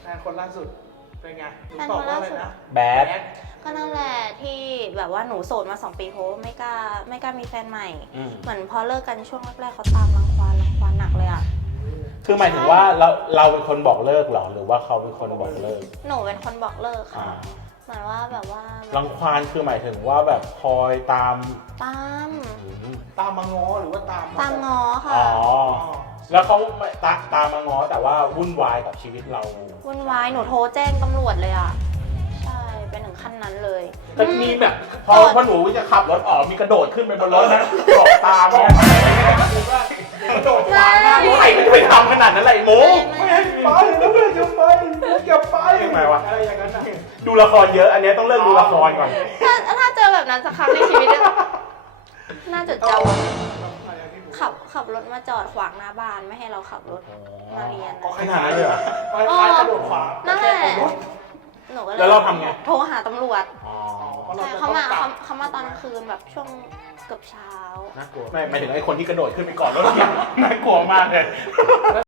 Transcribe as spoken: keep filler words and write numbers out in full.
แฟนคนล่าสุดเป็นไงแฟนคนล่าสุดแบดก็นั่นแหละที่แบบว่าหนูโสดมาสองปีเพราะว่าไม่กล้าไม่กล้ามีแฟนใหม่อืมเหมือนพอเลิกกันช่วงแรกๆเขาตามรังควานรังควานหนักเลยอ่ะคือหมายถึงว่าเราเราเป็นคนบอกเลิกเหรอหรือว่าเขาเป็นคนบอกเลิกหนูเป็นคนบอกเลิกอ่าค่ะเหมือนว่าแบบว่ารังควานคือหมายถึงว่าแบบคอยตามตามอืมตามมาง้อหรือว่าตามตามง้ออ๋ค่ะอแล้วเขาไม่ตาตามมาง้อแต่ว่าวุ่นวายกับชีวิตเราวุ่นวายหนูโทรแจ้งตำรวจเลยอ่ะใช่เป็นถึงขั้นนั้นเลยก็มีแบบพอพอหนูจะขับรถออกมีกระโดดขึ้นไปบนรถนะบอกตามบอกกระโดดขวางหน้าใครมันจะไปทำขนาดนั้นเลยโม้ไม่ให้ไปแล้วเพื่อนจะไปอย่าไปทำไมวะอะไรอย่างนั้นน่ะดูละครเยอะอันเนี้ยต้องเลิกดูละครก่อนถ้าถ้าเจอแบบนั้นสักครั้งในชีวิตอะน่าจดจำขับขับรถมาจอดขวางหน้าบ้านไม่ให้เราขับรถมาเรียนก็นะขนาดนั้นเลยเหรอคล้ายๆกระโดดขวางนั่นแหละรถหนูก็เลยแล้วเราทำไงโทรหาตำรวจอ๋อเพราะเราใช่จะเขาต้องมากลัเขาบเขามาตอนกลางคืนแบบช่วงเกือบเช้าน่ากลัวไม่หมายถึงไอ้คนที่กระโดดขึ้นไปก่อนรถเนี่ยน่ากลัวมากเลย